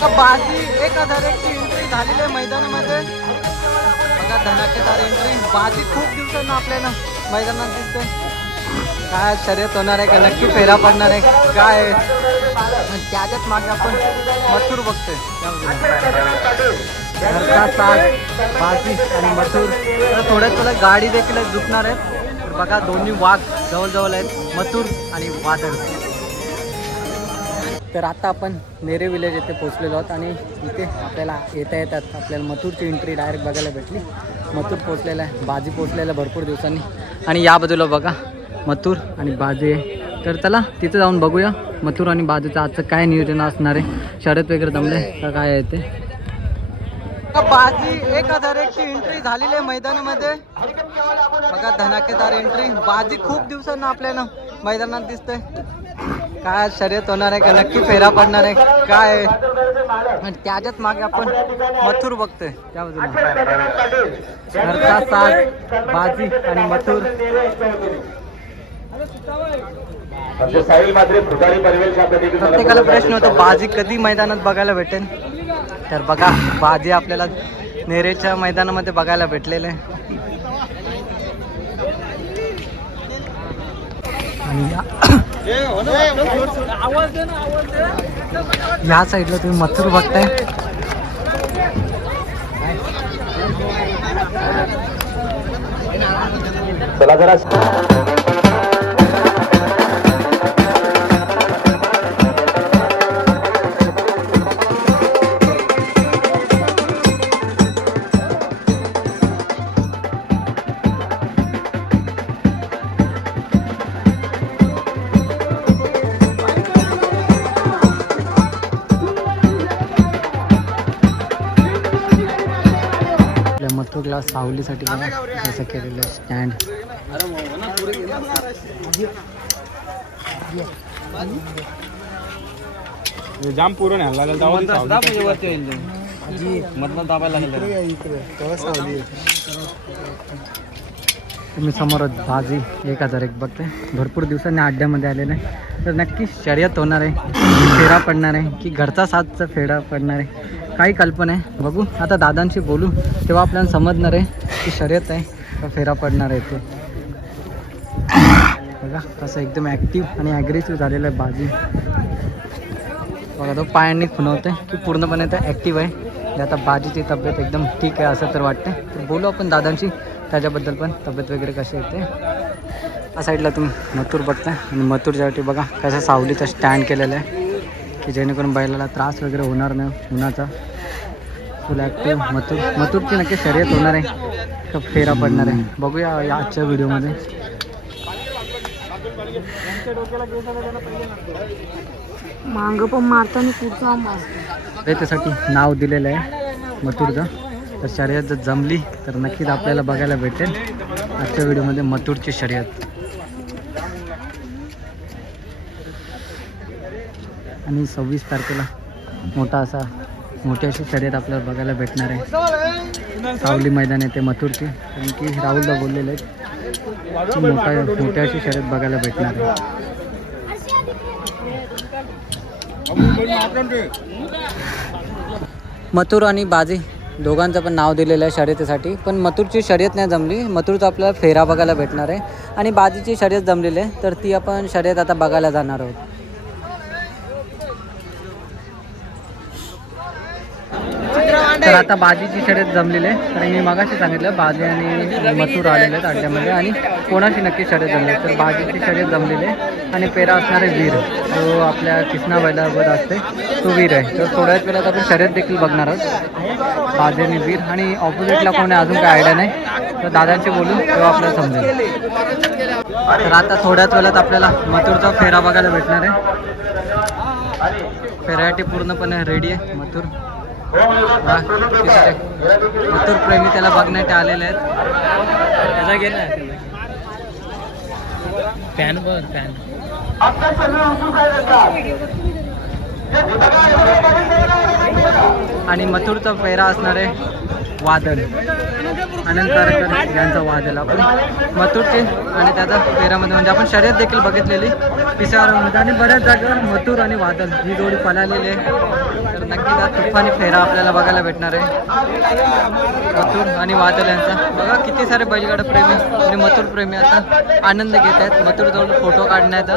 बाजी एक हजार एकची एंट्री झालेली आहे मैदानामध्ये. बघा धनाकेदार एंट्री बाजी खूप दिवसांना आपल्याला मैदानात दिसते काय शर्यत होणार आहे का? नक्की फेरा पडणार आहे. काय? आहे? त्याच्याच मागे आपण मथूर बघतोय. घरचा साथ बाजी आणि मथूर. तर थोड्याच वेळा गाडी देखील झुकणार आहेत तर बघा दोन्ही वाघ जवळजवळ आहेत. मथूर आणि वादळ. तर आता आपण नेरे विलेज येथे पोहोचलेलो आहोत आणि इथे आपल्याला येता येतात आपल्याला मथुरची एंट्री डायरेक्ट बघायला भेटली. मथुर पोचलेला आहे बाजी पोचलेला आहे भरपूर दिवसांनी. आणि या बाजूला बघा मथुर आणि बाजी आहे. तर चला तिथे जाऊन बघूया मथुर आणि बाजूचं आजचं काय नियोजन असणार आहे. शर्यत वगैरे जमले का काय आहे ते? बाजी एक हजार एकची एंट्री झालेली आहे मैदानामध्ये. बघा धनाकेदार एंट्री बाजी खूप दिवसांना आपल्याला मैदानात दिसतंय. काय शर्यत होणार आहे का? नक्की फेरा पडणार आहे? काय? आणि त्याच्याच मागे आपण मथुर बघतोय त्या बाजूला. घरचा साथ बाजी आणि मथुर. प्रत्येकाला प्रश्न. होतो बाजी कधी मैदानात बघायला भेटेल? तर बघा बाजी आपल्याला नेरेच्या मैदानामध्ये बघायला भेटलेले. आहे आणि या- साईडला तुम्ही मथुर बघताय. चला जरा मथुरला सावलीसाठी कसं केलेलं स्टँड जाम पुरण ह्याला लागेल तेव्हा ती सावली. तुम्ही समोरच भाजी एक हजार एक बघते. भरपूर दिवसांनी अड्ड्यामध्ये आलेलं आहे. तर नक्की शर्यत होणार आहे. फेरा पडणार आहे की घरचा साथचा फेरा पडणार आहे. काही कल्पना आहे. बघू. आता दादांशी बोलू. तेव्हा आपल्याला समजणार आहे की शर्यत आहे का फेरा पडणार आहे ते. बघा कसं एकदम ॲक्टिव्ह आणि ॲग्रेसिव्ह झालेलं आहे बाजी बघा तो पायांनी खुणवते की पूर्णपणे ते ॲक्टिव्ह आहे. आता बाजीची तब्येत एकदम ठीक आहे असं तर वाटतं तर बोलू आपण दादांशी. त्याच्याबद्दल पण तब्येत वगैरे कशी येते या साईडला तुम्ही मथुर बघताय. आणि मथुरच्यासाठी बघा कसं सावलीचं स्टँड केलेलं आहे. की जेणेकरून बैलाला त्रास वगैरे होणार नाही उन्हाचा. फुल ॲक्टिव्ह मथुर. मथुरची नक्की शर्यत होणार आहे. का फेरा पडणार आहे. बघूया या आजच्या व्हिडिओमध्ये. मांग पण मारतो आणि पुढचा मारतो त्याच्यासाठी नाव दिलेलं आहे मथुरचं. तर शर्यत जर जमली तर नक्कीच आपल्याला बघायला भेटेल. आजच्या व्हिडिओमध्ये मथुरची शर्यत. आणि सव्वीस तारखेला मोठा असा मोठी अशी शर्यत आपल्याला बघायला भेटणार आहे. सावली मैदान आहे ते मथुरची. कारण की राहुलला बोललेले आहेत मोठा मोठी अशी शर्यत बघायला भेटणार आहे. मथुर आणि बाजी दोघांचं पण नाव दिलेलं आहे शर्यतीसाठी. पण मथुरची शर्यत नाही जमली. मथुरचा आपल्याला फेरा बघायला भेटणार आहे. आणि बाजीची शर्यत जमलेली आहे. तर ती आपण शर्यत आता बघायला जाणार आहोत. तर आता बाजीची शर्यत जमलेली आहे. तर मी मगाशी सांगितलं बाजी आणि मसूर आलेले आहेत अड्ड्यामध्ये आणि कोणाची नक्की शर्यत जमली तर बाजीची शर्यत जमलेली आहे आणि पेरा असणारे वीर जो आपल्या कृष्णा बैलावर असते तो वीर आहे. तर थोड्याच वेळात आपण शर्यत देखील बघणार आहोत. बाजी आणि वीर आणि ऑपोजिटला कोणी अजून काय आयडिया नाही. तर दादांशी बोलू तेव्हा आपल्याला समजेल. तर आता थोड्याच वेळात आपल्याला मथुरचा फेरा बघायला भेटणार आहे. फेऱ्यासाठी पूर्णपणे रेडी आहे मथुर. मथुर प्रेमी त्याला बघण्यासाठी आलेले आहेत. त्याला ना फॅन बघ फॅन. आणि मथुरचा पेहरा असणार आहे वादळ आनंद कारकर यांचा वाद आला आपण मथुरचे आणि त्याचा फेरामध्ये म्हणजे आपण शर्यत देखील बघितलेली. पिसावरमध्ये आणि बऱ्याच जागेवर मथुर आणि वादल ही जोडी पळालेली आहे. तर नक्कीच आज तुफानी फेरा आपल्याला बघायला भेटणार आहे. मथुर आणि वादल यांचा. बघा किती सारे बैलगाड प्रेमी आणि मथुर प्रेमी आता आनंद घेत आहेत. मथुर जवळ फोटो काढण्याचा.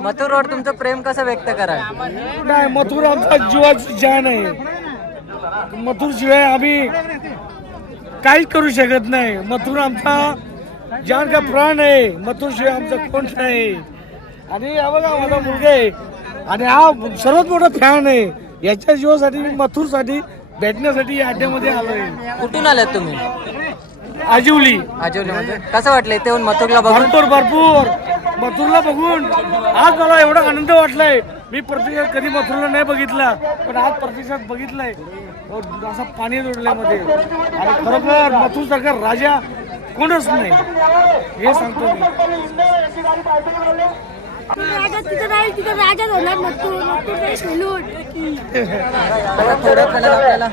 मथुरवर तुमचं प्रेम कसं व्यक्त करा नाही मथुर आमचा जीवाची जान आहे. मथुर शिवाय आम्ही काहीच करू शकत नाही. मथुर आमचा जान का प्राण आहे. मथुर शिवाय आमचा कोण नाही. आणि हा बघा माझा मुलगा आहे. आणि हा सर्वात मोठा फॅन आहे. याच्या जीवासाठी मी मथुरसाठी भेटण्यासाठी या अड्ड्यामध्ये आलोय. कुठून आलात तुम्ही? आजिवली. आजोलीमध्ये कसं वाटलं इथे येऊन मथुरला बघून? भरपूर भरपूर. मथुरला बघून. आज मला एवढा आनंद वाटलाय. मी प्रत्यक्षात कधी मथुरला नाही बघितला पण आज प्रत्यक्षात बघितलंय. और असं पाणी जोडल्यामध्ये. आणि खरोखर मथुर सारखा राजा कोणच नाही. हे सांगतो मी. तिथं राहील तिथं होणार मत्तूर मत्तूर थोड्या वेळात आपल्याला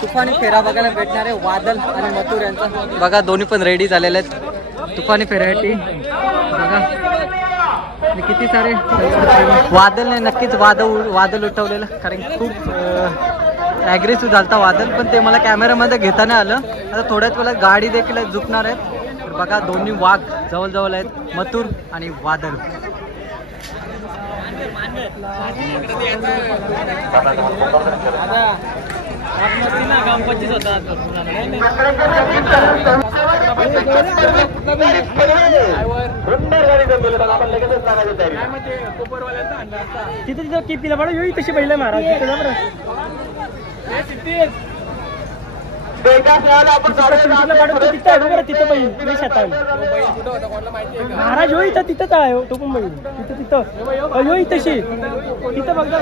तुफानी फेरा बघायला भेटणार आहे वादल आणि मथुर यांचा. बघा दोन्ही पण रेडी झालेले आहेत. तुफानी फेऱ्यासाठी बघा. किती सारे वादलने नक्कीच वादळ वादल उठवलेलं. कारण खूप ॲग्रेसिव्ह झालता वादल पण ते मला कॅमेऱ्यामध्ये घेता नाही आलं. आता थोड्याच वेळात गाडी देखील झुकणार आहेत. तर बघा दोन्ही वाघ जवळजवळ आहेत. मथुर आणि वादल सुंदर गाडी जमलेली बघा आपण लगेचच सांगायची तयारी तिथे तिथं की पडा? येऊ तशी पहिला महाराज तिथे महाराज होई तर तिथंच आहे? हो, तो पण बैल. तिथं तिथं. होई तशी तिथं बघा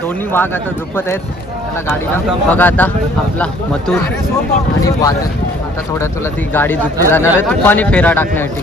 दोन्ही वाघ आता झुपत आहेत. त्याला गाडीला बघा आता आपला मथुर आणि वादळ आता थोड्या तुला ती गाडी झुपली जाणार आहे. तुफानी फेरा टाकण्यासाठी.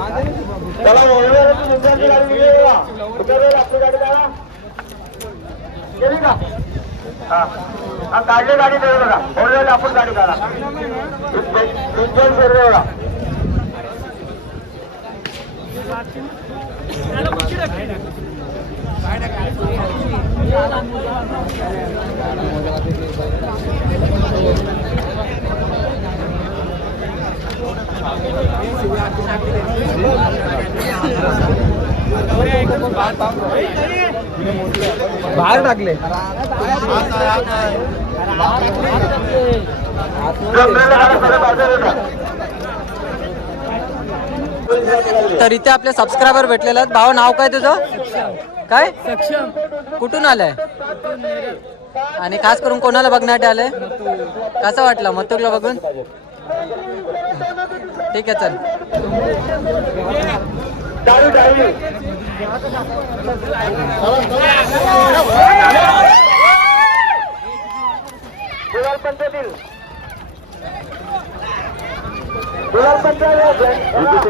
चला वळवलेल्याची गाडी वेगळी ठेवा गाडी काढा. केली का? हा. काढली गाडी बघा. वळवलेला आपण गाडी काढा. बघा बाहेर टाकले. तर इथे आपले सबस्क्रायबर भेटलेले आहेत. भाऊ नाव काय तुझं? काय? सक्षम कुठून आलंय? आणि खास करून कोणाला बघण्यासाठी आलंय? कसं वाटलं? मथुरला बघून? ठीक आहे चल. डावी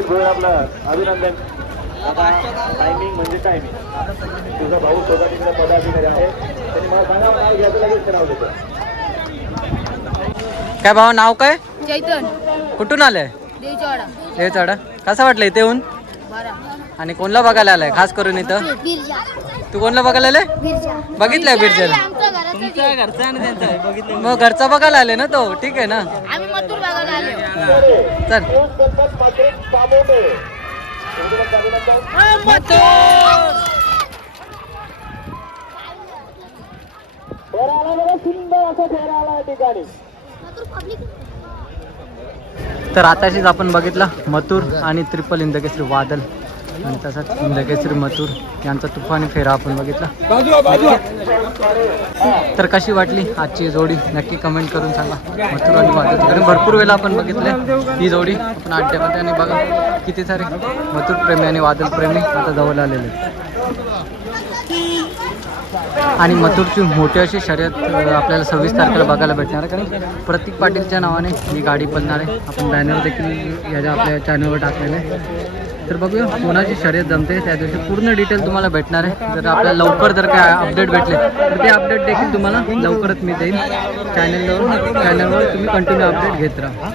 अभिनंदन आता टायमिंग म्हणजे टायमिंग तुझा भाऊ स्वतः तिकडे पदाधिकारी आहे त्यांनी मला सांगा याचं लगेच करावं देतो काय भाऊ नाव काय? चैतन। कुठून आलंय? देवचवाडा हे चढा कसं वाटलं इथे येऊन? बरा. आणि कोणला बघायला आलाय खास करून इथं? तू कोणला बघायला आले बघितलंय बिरजाला. आमच्या घराचा मग घरचा बघायला आले ना तो? ठीक आहे ना? आम्ही मथुर बघायला आलो चल. सुंदर असा या ठिकाणी. तर आताशीच आपण बघितला मथुर आणि ट्रिपल इंदकेसरी वादल. आणि तसाच इंदकेसरी मथुर यांचा तुफानी फेरा आपण बघितला. तर कशी वाटली आजची जोडी? नक्की कमेंट करून सांगा. मथुर आणि वादल. कारण भरपूर वेळा आपण बघितले ही जोडी. आपण अड्ड्यामध्ये आणि बघा. किती सारे मथुर प्रेमी आणि वादल प्रेमी आता जवळ आलेले आहेत. आणि मथुरची मोठी अशी शर्यत आपल्याला सव्वीस तारखेला बघायला भेटणार आहे. कारण प्रतीक पाटीलच्या नावाने ही गाडी पडणार आहे. आपण बॅनर देखील याच्या आपल्या चॅनलवर टाकलेलं आहे. तर बघूया कोणाची शर्यत जमते त्या दिवशी. पूर्ण डिटेल तुम्हाला भेटणार आहे. जर आपल्याला लवकर जर काय अपडेट भेटले तर ते अपडेट देखील तुम्हाला लवकरच मी देईन. चॅनलवर चॅनलवर तुम्ही कंटिन्यू अपडेट घेत राहा.